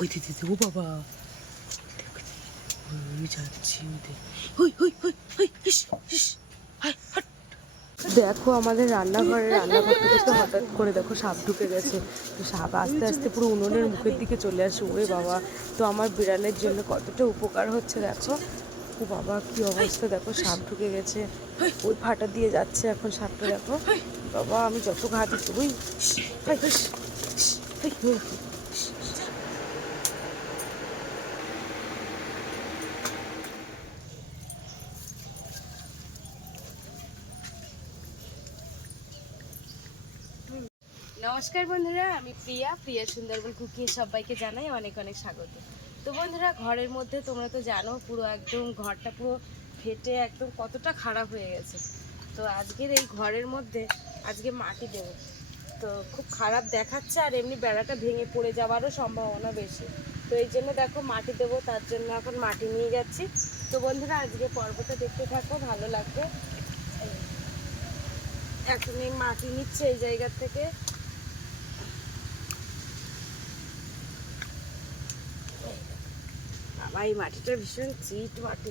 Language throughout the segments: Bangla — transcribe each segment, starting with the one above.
ওই দিদি ও বাবা ওই যাচ্ছি ওই ওই ওই ওই ইস ইস হাই হাট। দেখো আমাদের রান্নাঘর থেকে তো হঠাৎ করে দেখো সাপ ঢুকে গেছে। তো সাপ আস্তে আস্তে পুরো উনুনের মুখের দিকে চলে আসে। ওরে বাবা, তো আমার বিড়ালের জন্য কতটা উপকার হচ্ছে দেখো। ও বাবা কি অবস্থা, দেখো সাপ ঢুকে গেছে, ওই ফাটা দিয়ে যাচ্ছে এখন সাপটা দেখো। বাবা আমি যত ঘা দিচ্ছি ওই নমস্কার বন্ধুরা, আমি প্রিয়া সুন্দরবন কুকিং সবাইকে জানাই অনেক অনেক স্বাগত। তো বন্ধুরা, ঘরের মধ্যে তোমরা তো জানো পুরো একদম ঘরটা পুরো ফেটে একদম কতটা খারাপ হয়ে গেছে। তো আজকের এই ঘরের মধ্যে আজকে মাটি দেবো, তো খুব খারাপ দেখাচ্ছে আর এমনি বেড়াটা ভেঙে পড়ে যাওয়ারও সম্ভাবনা বেশি। তো এই জন্য দেখো মাটি দেবো, তার জন্য এখন মাটি নিয়ে যাচ্ছি। তো বন্ধুরা আজকে পর্বটা দেখতে থাকো, ভালো লাগবে। এখন এই মাটি নিচ্ছে এই জায়গা থেকে। বাবা এই মাটিটা ভীষণ চিট মাটি।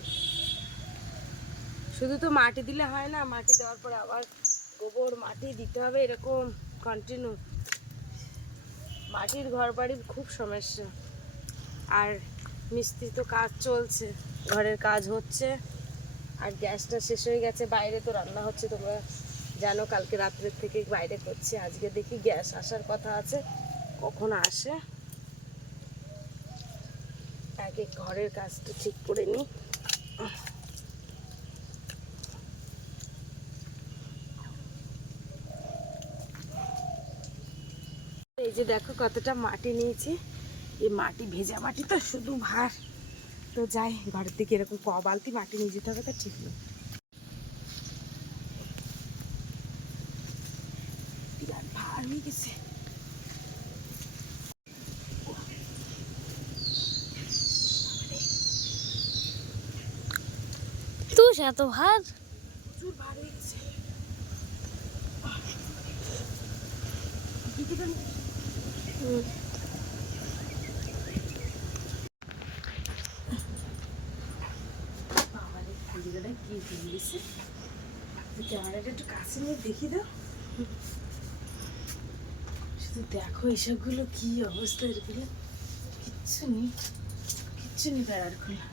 শুধু তো মাটি দিলে হয় না, মাটি দেওয়ার পরে আবার গোবর মাটি দিতে হবে, এরকম কন্টিনিউ। মাটির ঘর বাড়ির খুব সমস্যা। আর মিস্ত্রি তো কাজ চলছে, ঘরের কাজ হচ্ছে। আর গ্যাসটা শেষ হয়ে গেছে, বাইরে তো রান্না হচ্ছে, তোমরা জানো কালকে রাত্রের থেকে বাইরে করছি। আজকে দেখি গ্যাস আসার কথা আছে, কখন আসে। আগে ঘরের কাজটা ঠিক করে নিই। এই যে দেখো কতটা মাটি নিয়েছি, এই মাটি ভেজা মাটি তো শুধু ভার। তো যাই ঘরের থেকে এরকম বালতি মাটি নিয়ে যেতে হবে, তো ঠিক নেই। বিরাট ভার হয়ে গেছে। তুই এত ভার, প্রচুর ভার হয়ে গেছে। কি দিয়েছে, ক্যামেরাটা একটু কাছে নিয়ে দেখি দাও। শুধু দেখো এসবগুলো কি অবস্থা, এগুলো কিচ্ছু নেই, কিচ্ছু নেই বেড়ার খোলা।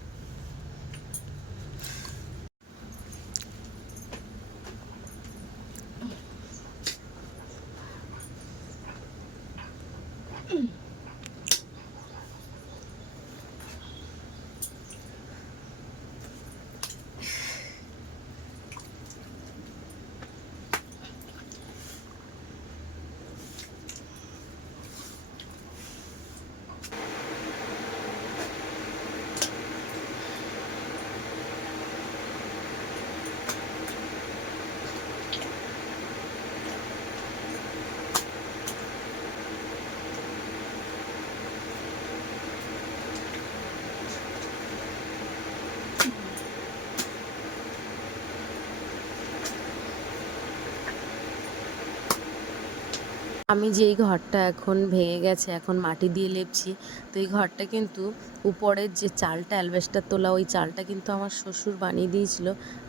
আমি যেই ঘরটা এখন ভেঙে গেছে, এখন মাটি দিয়ে লেপছি, তো এই ঘরটা কিন্তু উপরের যে চালটা অ্যালবেস্টার তোলা, ওই চালটা কিন্তু আমার শ্বশুর বানিয়ে দিয়েছিল।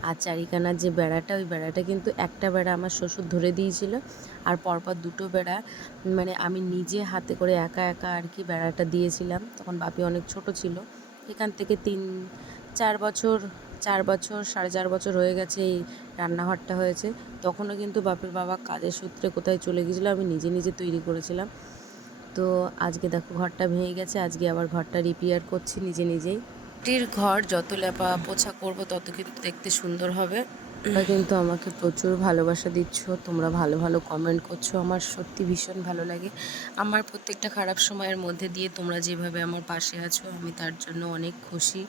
আর চারিখানার যে বেড়াটা, ওই বেড়াটা কিন্তু একটা বেড়া আমার শ্বশুর ধরে দিয়েছিল, আর পরপর দুটো বেড়া মানে আমি নিজে হাতে করে একা একা আর কি বেড়াটা দিয়েছিলাম। তখন বাপি অনেক ছোট ছিল। এখান থেকে 4 বছর 4 বছর 4.5 বছর হয়ে গেছে এই রান্নাঘরটা হয়েছে। তখনও কিন্তু বাপের বাবা কাজের সূত্রে কোথায় চলে গেছিলো, আমি নিজে নিজে তৈরি করেছিলাম। তো আজকে দেখো ঘরটা ভেঙে গেছে, আজকে আবার ঘরটা রিপেয়ার করছি নিজে নিজেই। মাটির ঘর যত লেপা পোছা করবো তত কিন্তু দেখতে সুন্দর হবে। তোমরা কিন্তু আমাকে প্রচুর ভালোবাসা দিচ্ছ, তোমরা ভালো ভালো কমেন্ট করছো, আমার সত্যি ভীষণ ভালো লাগে। আমার প্রত্যেকটা খারাপ সময়ের মধ্যে দিয়ে তোমরা যেভাবে আমার পাশে আছো, আমি তার জন্য অনেক খুশি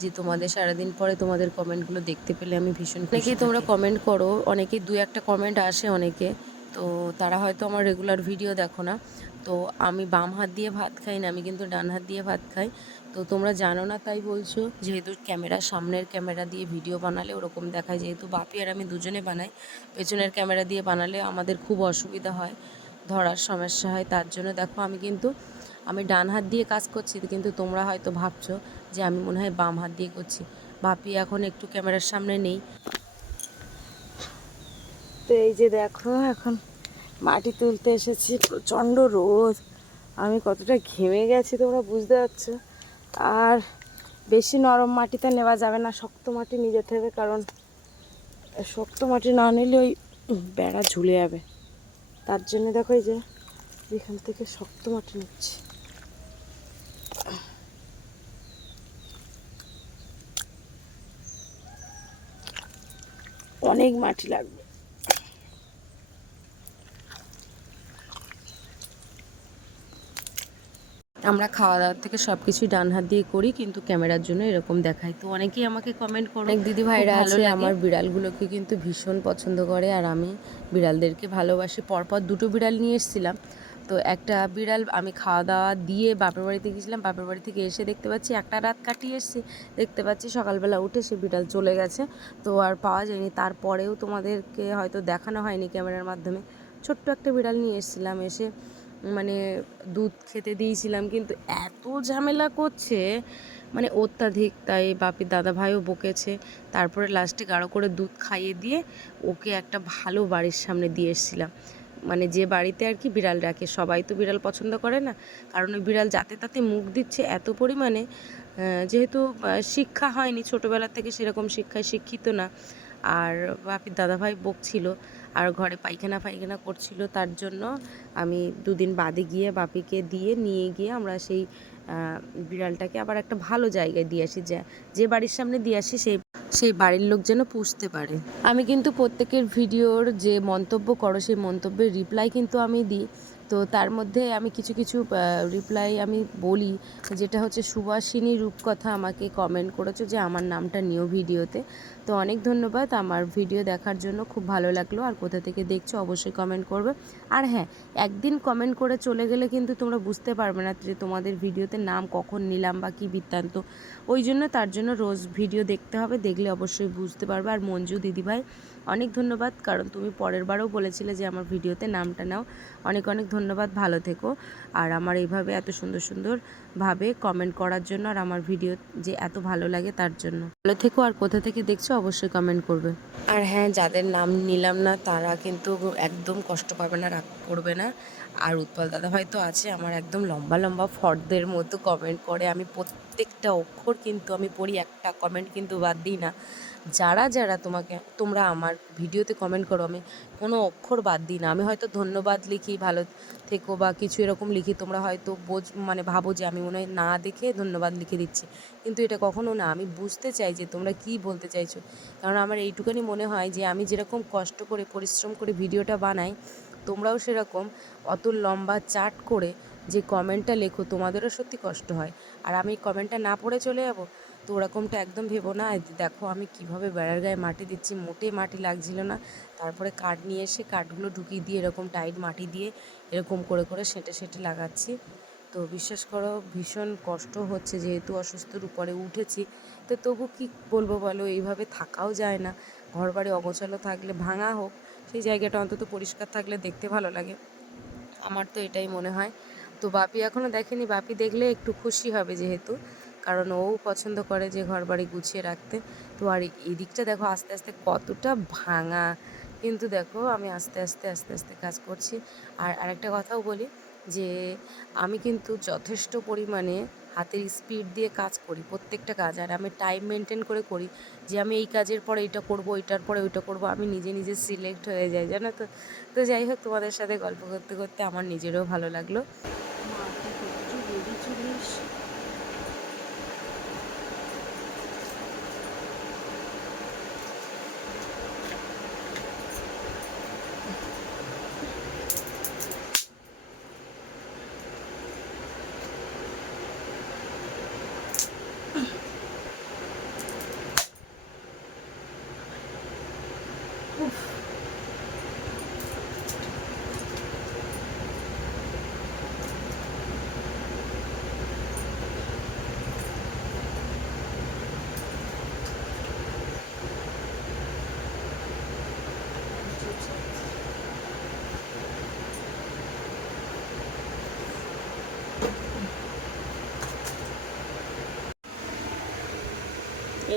যে তোমাদের সারাদিন পরে তোমাদের কমেন্টগুলো দেখতে পেলে আমি ভীষণ খুশি। অনেকেই তোমরা কমেন্ট করো, অনেকেই 2-1টা কমেন্ট আসে অনেকে, তো তারা হয়তো আমার রেগুলার ভিডিও দেখো না। তো আমি বাম হাত দিয়ে ভাত খাই না, আমি কিন্তু ডান হাত দিয়ে ভাত খাই। তো তোমরা জানো না তাই বলছো, যেহেতু সামনের ক্যামেরা দিয়ে ভিডিও বানালে ওরকম দেখায়, যেহেতু বাপি আর আমি দুজনে বানাই, পেছনের ক্যামেরা দিয়ে বানালে আমাদের খুব অসুবিধা হয়। ধরার সমস্যা হয়, তার জন্য দেখো আমি ডান হাত দিয়ে কাজ করছি, কিন্তু তোমরা হয়তো ভাবছো যে আমি মনে হয় বাম হাত দিয়ে করছি। বাপি এখন একটু ক্যামেরার সামনে নেই, তো এই যে দেখো এখন মাটি তুলতে এসেছি, প্রচণ্ড রোদ, আমি কতটা ঘেমে গেছি তোমরা বুঝতে পারছো। আর বেশি নরম মাটিতে নেওয়া যাবে না, শক্ত মাটি নিয়ে যেতে হবে, কারণ শক্ত মাটি না নিলে ওই বেড়া ঝুলে যাবে। তার জন্য দেখো এই যে এখান থেকে শক্ত মাটি নিচ্ছি। অনেক মাটি লাগবে। আমরা খাওয়া দাওয়ার থেকে সব কিছুই ডান হাত দিয়ে করি, কিন্তু ক্যামেরার জন্য এরকম দেখাই। তো অনেকেই আমাকে কমেন্ট করো, অনেক দিদি ভাইরা আছে আমার বিড়ালগুলোকে কিন্তু ভীষণ পছন্দ করে, আর আমি বিড়ালদেরকে ভালোবাসি। পরপর দুটো বিড়াল নিয়ে এসেছিলাম। তো একটা বিড়াল আমি খাওয়া দাওয়া দিয়ে বাপের বাড়িতে গেছিলাম, বাপের বাড়ি থেকে এসে দেখতে পাচ্ছি একটা রাত কাটিয়ে এসেছি, দেখতে পাচ্ছি সকালবেলা উঠে সে বিড়াল চলে গেছে। তো আর পাওয়া যায়নি। তারপরেও তোমাদেরকে হয়তো দেখানো হয়নি ক্যামেরার মাধ্যমে, ছোট্ট একটা বিড়াল নিয়ে এসেছিলাম, এসে মানে দুধ খেতে দিয়েছিলাম, কিন্তু এত ঝামেলা করছে মানে অত্যাধিক, তাই বাপির দাদা ভাইও বকেছে। তারপরে লাস্টে গাঢ় করে দুধ খাইয়ে দিয়ে ওকে একটা ভালো বাড়ির সামনে দিয়ে এসেছিলাম, মানে যে বাড়িতে আর কি বিড়াল রাখে। সবাই তো বিড়াল পছন্দ করে না, কারণ ওই বিড়াল যাতে তাতে মুখ দিচ্ছে এত পরিমাণে, যেহেতু শিক্ষা হয়নি ছোটোবেলা থেকে, সেরকম শিক্ষায় শিক্ষিত না। আর বাপির দাদাভাই বকছিল, আর ঘরে পায়খানা ফাইখানা করছিল, তার জন্য আমি দুদিন বাদে গিয়ে বাপিকে নিয়ে গিয়ে আমরা সেই বিড়ালটাকে আবার একটা ভালো জায়গায় দিয়ে আসি, যে বাড়ির সামনে দিয়ে আসি সেই বাড়ির লোক যেন পুষতে পারে। আমি কিন্তু প্রত্যেকের ভিডিওর যে মন্তব্য করো সেই মন্তব্যের রিপ্লাই কিন্তু আমি দিই। তো তার মধ্যে আমি কিছু কিছু রিপ্লাই আমি বলি, যেটা হচ্ছে সুভাষিনী রূপকথা আমাকে কমেন্ট করেছো যে আমার নামটা নিও ভিডিওতে। তো অনেক ধন্যবাদ আমার ভিডিও দেখার জন্য, খুব ভালো লাগলো। আর কোথা থেকে দেখছো অবশ্যই কমেন্ট করবে। আর হ্যাঁ, একদিন কমেন্ট করে চলে গেলে কিন্তু তোমরা বুঝতে পারবে না যে তোমাদের ভিডিওতে নাম কখন নিলাম বা কী বৃত্তান্ত। তার জন্য রোজ ভিডিও দেখতে হবে, দেখলে অবশ্যই বুঝতে পারবে। আর মঞ্জু দিদিভাই অনেক ধন্যবাদ, কারণ তুমি পরের বারও বলেছিলে যে আমার ভিডিওতে নামটা নাও। অনেক অনেক ধন্যবাদ, ভালো থেকো। আর আমার এইভাবে এত সুন্দর সুন্দরভাবে কমেন্ট করার জন্য, আর আমার ভিডিও যে এত ভালো লাগে তার জন্য। ভালো থেকো, আর কোথা থেকে দেখছো অবশ্যই কমেন্ট করবে। আর হ্যাঁ, যাদের নাম নিলাম না তারা কিন্তু একদম কষ্ট পাবে না, রাগ করবে না। আর উৎপল দাদাভাই তো আছে আমার, একদম লম্বা লম্বা ফর্দের মতো কমেন্ট করে, আমি প্রত্যেকটা অক্ষর কিন্তু আমি পড়ি, একটা কমেন্ট কিন্তু বাদ দিই না। যারা যারা তোমরা আমার ভিডিওতে কমেন্ট করো, আমি কোনো অক্ষর বাদ দিই না। আমি হয়তো ধন্যবাদ লিখি, ভালো থেকো বা কিছু এরকম লিখি, তোমরা হয়তো ভাবো যে আমি মনে হয় না দেখে ধন্যবাদ লিখে দিচ্ছি, কিন্তু এটা কখনো না। আমি বুঝতে চাই যে তোমরা কী বলতে চাইছো, কারণ আমার এইটুখানি মনে হয় যে আমি যেরকম কষ্ট করে পরিশ্রম করে ভিডিওটা বানাই, তোমরাও সেরকম অত লম্বা চার্ট করে যে কমেন্টটা লেখো, তোমাদেরও সত্যি কষ্ট হয়। আর আমি কমেন্টটা না পড়ে চলে যাবো, তো ওরকমটা একদম ভেবো না। দেখো আমি কিভাবে বেড়ার গায়ে মাটি দিচ্ছি, মোটে মাটি লাগছিল না। তারপরে কাঠ নিয়ে এসে কাঠগুলো ঢুকিয়ে দিয়ে এরকম টাইট মাটি দিয়ে এরকম করে করে সেঁটে লাগাচ্ছি। তো বিশ্বাস করো ভীষণ কষ্ট হচ্ছে, যেহেতু অসুস্থর উপরে উঠেছি। তো তবু কী বলবো বলো, এইভাবে থাকাও যায় না। ঘর বাড়ি অগোছালো থাকলে, ভাঙা হোক, সেই জায়গাটা অন্তত পরিষ্কার থাকলে দেখতে ভালো লাগে, আমার তো এটাই মনে হয়। তো বাপি এখনও দেখেনি, বাপি দেখলে একটু খুশি হবে, যেহেতু কারণ ও পছন্দ করে যে ঘর বাড়ি গুছিয়ে রাখতে। তো আর এই দিকটা দেখো আস্তে আস্তে কতটা ভাঙা, কিন্তু দেখো আমি আস্তে আস্তে আস্তে আস্তে কাজ করছি। আর আরেকটা কথাও বলি, যে আমি কিন্তু যথেষ্ট পরিমাণে হাতের স্পিড দিয়ে কাজ করি প্রত্যেকটা কাজ, আর আমি টাইম মেনটেন করে করি, যে আমি এই কাজের পরে এটা করব, এটার পরে ওইটা করব, আমি নিজে নিজে সিলেক্ট হয়ে যাই, জানো তো। তো যাই হোক, তোমাদের সাথে গল্প করতে করতে আমার নিজেরও ভালো লাগলো।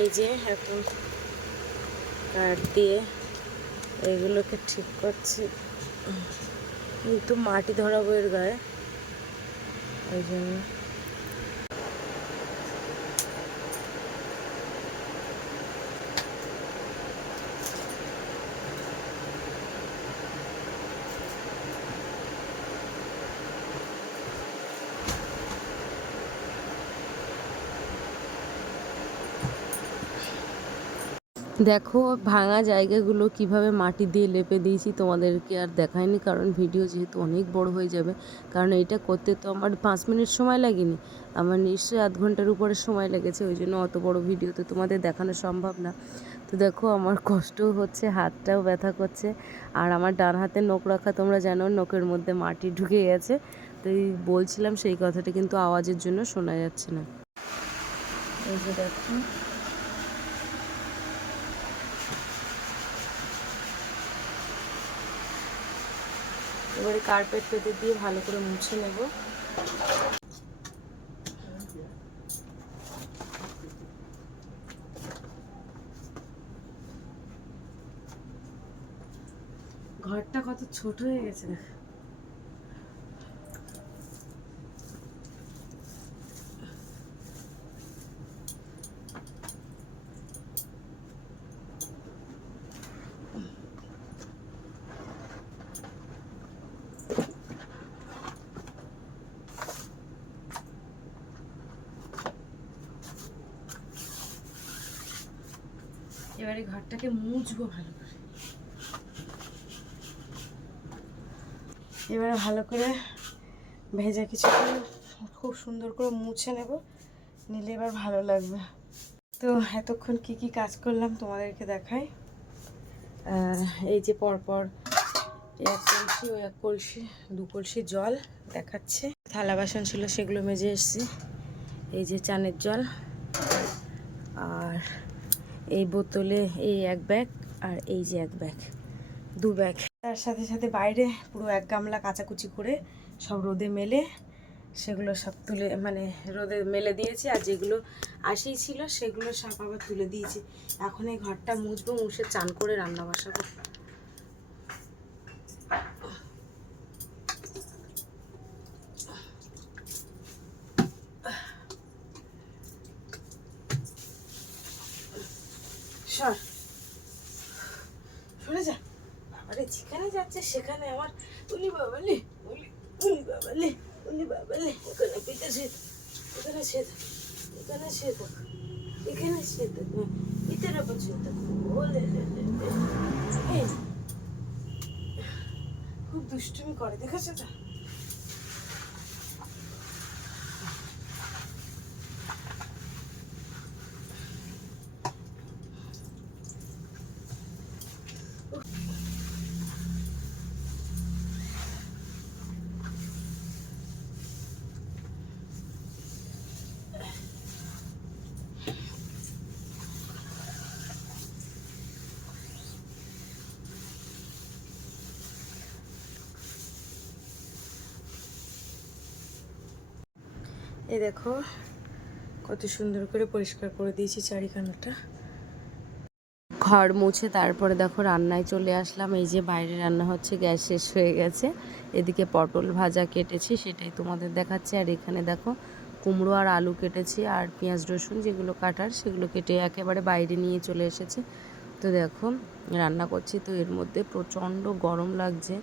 এই যে এখন কাঠ দিয়ে এগুলোকে ঠিক করছি, কিন্তু মাটি ধরাবো এর গায়ে, ওই জন্য। দেখো ভাঙা জায়গাগুলো কিভাবে মাটি দিয়ে লেপে দিয়েছি, তোমাদেরকে আর দেখায়নি কারণ ভিডিও যেহেতু অনেক বড় হয়ে যাবে। কারণ এইটা করতে তো আমার 5 মিনিট সময় লাগেনি, আমার নিশ্চয়ই আধ ঘন্টার উপরে সময় লেগেছে, ওই জন্য অত বড় ভিডিও তো তোমাদের দেখানো সম্ভব না। তো দেখো আমার কষ্টও হচ্ছে, হাতটাও ব্যথা করছে, আর আমার ডান হাতে নখ রাখা তোমরা জানো, নখের মধ্যে মাটি ঢুকে গেছে। তো এই বলছিলাম সেই কথাটা কিন্তু আওয়াজের জন্য শোনা যাচ্ছে না। এই যে দেখো এবারে কার্পেট পেতে দিয়ে ভালো করে মুছে নেব। ঘরটা কত ছোট হয়ে গেছে দেখ। এবারে ঘরটাকে মুছবো ভালো করে, এবারে ভালো করে ভেজা কিছু খুব সুন্দর করে মুছে নেব, নিলে এবার ভালো লাগবে। তো এতক্ষণ কি কি কাজ করলাম তোমাদেরকে দেখাই। এই যে পরপর এক কলসি ও এক কলসি 2 কলসি জল দেখাচ্ছে, থালা বাসন ছিল সেগুলো মেজে এসেছি। এই যে চানের জল, আর এই বোতলে এই 1 ব্যাগ, আর এই যে 1 ব্যাগ, 2 ব্যাগ। তার সাথে সাথে বাইরে পুরো 1 গামলা কাচাকুচি করে সব রোদে মেলে সেগুলো সব তুলে, মানে রোদে মেলে দিয়েছি, আর যেগুলো আসেই ছিল সেগুলো সব আবার তুলে দিয়েছি। এখন এই ঘরটা মুছবো, মুছে চান করে রান্না বসাবো। সরে যা, আরে যেখানে যাচ্ছে সেখানে আমার উলি বাবালি, উলি উলি বাবালি, উলি বাবালি। এখানে পিঠে সে, এখানে সে থাক, এখানে সে থাক, এখানে সে থাক, পিঠের ওপর সে থাক। ওলে খুব দুষ্টুমি করে, দেখেছো তো? এই দেখো কত সুন্দর করে পরিষ্কার করে দিয়েছি চারিখানাটা। ঘর মুছে তারপরে দেখো রান্নায় চলে আসলাম। এই যে বাইরে রান্না হচ্ছে, গ্যাস শেষ হয়ে গেছে। এদিকে পটল ভাজা কেটেছি, সেটাই তোমাদের দেখাচ্ছি। আর এখানে দেখো কুমড়ো আর আলু কেটেছি, আর পেঁয়াজ রসুন যেগুলো কাটার সেগুলো কেটে একেবারে বাইরে নিয়ে চলে এসেছে। তো দেখো রান্না করছি, তো এর মধ্যে প্রচণ্ড গরম লাগছে।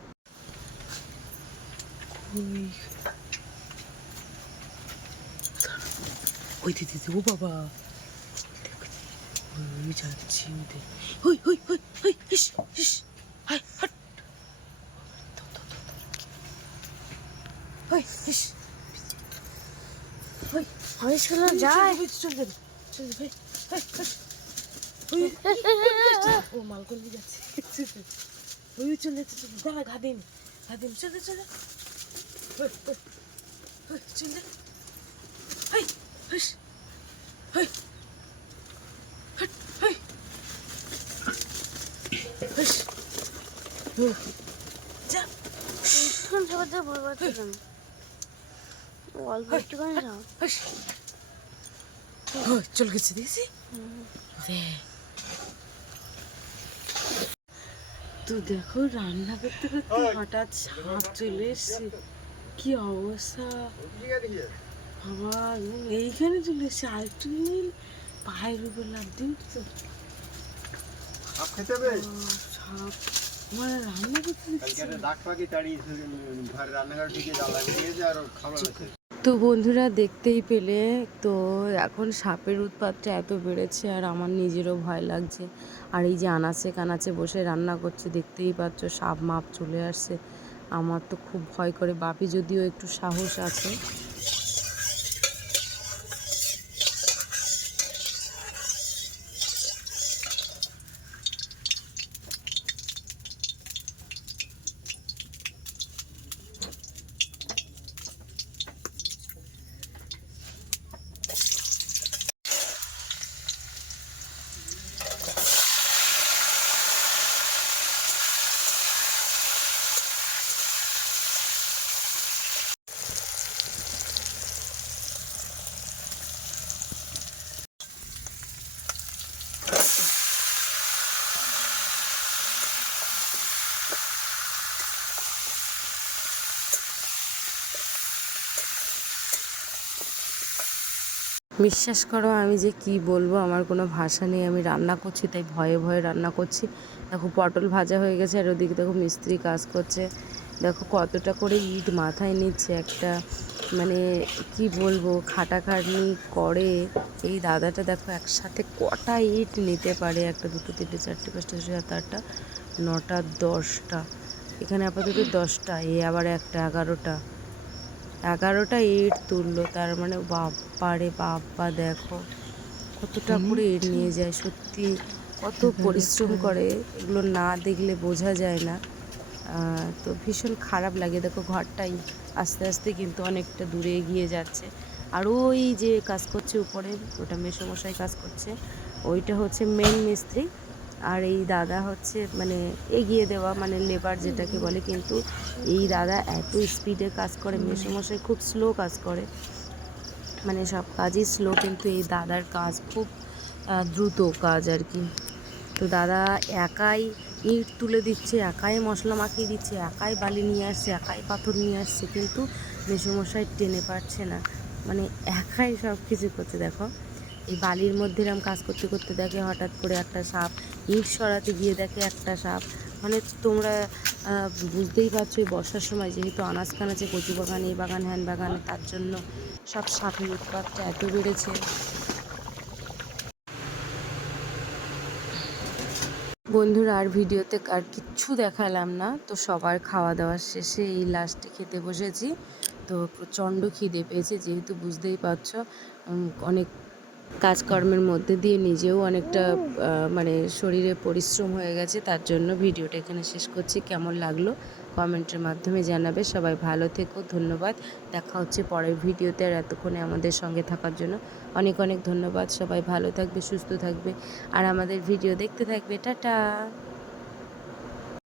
ওই দিদি, ও বাবা, ওই যাচ্ছি ওদের, ওই ওই ওই ওই, হিস হিস, হাই হট, ওই হিস, ওই ওই ছিল যায় চল দেবে, চল দেবে, ও মাল করলি যাচ্ছে, ওই চল যাচ্ছে, দাঁড়া ঘা দিন, ঘা দিন, চলে চলে, চল দে, ওই হিস, ওই হট, ওই হিস, যা, কোন সবাই ভয় পাচ্ছিলাম, অল্প একটুখানি যাও। চলে গেছে দেখছি। তো দেখো রান্না করতে করতে হঠাৎ সাপ চলে এসছে, কি অবস্থা বাবা! এইখানে চলে এসছে, আর একটু নিয়ে পায়ের উপর লাফ দিয়ে উঠতো। সাপ মানে রান্না করতে তো বন্ধুরা দেখতেই পেলে, তো এখন সাপের উৎপাতটা এত বেড়েছে আর আমার নিজেরও ভয় লাগছে। আর এই যে আনাচে কানাচে বসে রান্না করছে, দেখতেই পাচ্ছ সাপ মাপ চলে আসছে। আমার তো খুব ভয় করে, বাপি যদিও একটু সাহস আছে। বিশ্বাস করো, আমি যে কি বলবো, আমার কোনো ভাষা নেই। আমি রান্না করছি তাই ভয়ে ভয়ে রান্না করছি। দেখো পটল ভাজা হয়ে গেছে, আর ওদিকে দেখো মিস্ত্রি কাজ করছে। দেখো কতটা করে ইট মাথায় নিচ্ছে একটা, মানে কি বলবো, খাটাখাটনি করে এই দাদাটা। দেখো একসাথে কটা ইট নিতে পারে, একটা দুটো তিনটে চারটে পাঁচটা ছয় সাত আটটা নটা 10টা। এখানে আপাতত 10টা, এ আবার একটা 11টা ইট তুললো। তার মানে বাপ্পারে বাপ্পা, দেখো কতটা করে ইট নিয়ে যায়। সত্যি কত পরিশ্রম করে, এগুলো না দেখলে বোঝা যায় না। তো ভীষণ খারাপ লাগে। দেখো ঘরটাই আস্তে আস্তে কিন্তু অনেকটা দূরে এগিয়ে যাচ্ছে। আর ওই যে কাজ করছে উপরে, ওটা মেসোমশাই কাজ করছে, ওইটা হচ্ছে মেন মিস্ত্রি। আর এই দাদা হচ্ছে মানে এগিয়ে দেওয়া, মানে লেবার যেটাকে বলে। কিন্তু এই দাদা এত স্পিডে কাজ করে, মেসোমশাই খুব স্লো কাজ করে, মানে সব কাজই স্লো, কিন্তু এই দাদার কাজ খুব দ্রুত কাজ আর কি। তো দাদা একাই ইট তুলে দিচ্ছে, একাই মশলা মাখিয়ে দিচ্ছে, একাই বালি নিয়ে আসছে, একাই পাথর নিয়ে আসছে, কিন্তু মেসোমশাই টেনে পারছে না, মানে একাই সব কিছু করছে। দেখো এই বালির মধ্যে এরকম কাজ করতে করতে দেখে হঠাৎ করে একটা সাপ, ইট সরাতে গিয়ে দেখে একটা সাপ। মানে তোমরা বুঝতেই পারছো, এই বর্ষার সময় যেহেতু আনাজ কানাচে কচু বাগান, এই বাগান হ্যান বাগান, তার জন্য সব সাপের উৎপাতটা এত বেড়েছে। বন্ধুরা আর ভিডিওতে আর কিচ্ছু দেখালাম না। তো সবার খাওয়া দাওয়ার শেষে এই লাস্টে খেতে বসেছি। তো প্রচণ্ড খিদে পেয়েছে, যেহেতু বুঝতেই পারছো অনেক কাজকর্মের মধ্যে দিয়ে নিজেও অনেকটা মানে শরীরে পরিশ্রম হয়ে গেছে। তার জন্য ভিডিওটা এখানে শেষ করছি। কেমন লাগলো কমেন্টের মাধ্যমে জানাবে। সবাই ভালো থেকো, ধন্যবাদ। দেখা হচ্ছে পরের ভিডিওতে। আর এতক্ষণে আমাদের সঙ্গে থাকার জন্য অনেক অনেক ধন্যবাদ। সবাই ভালো থাকবে, সুস্থ থাকবে, আর আমাদের ভিডিও দেখতে থাকবে। টাটা।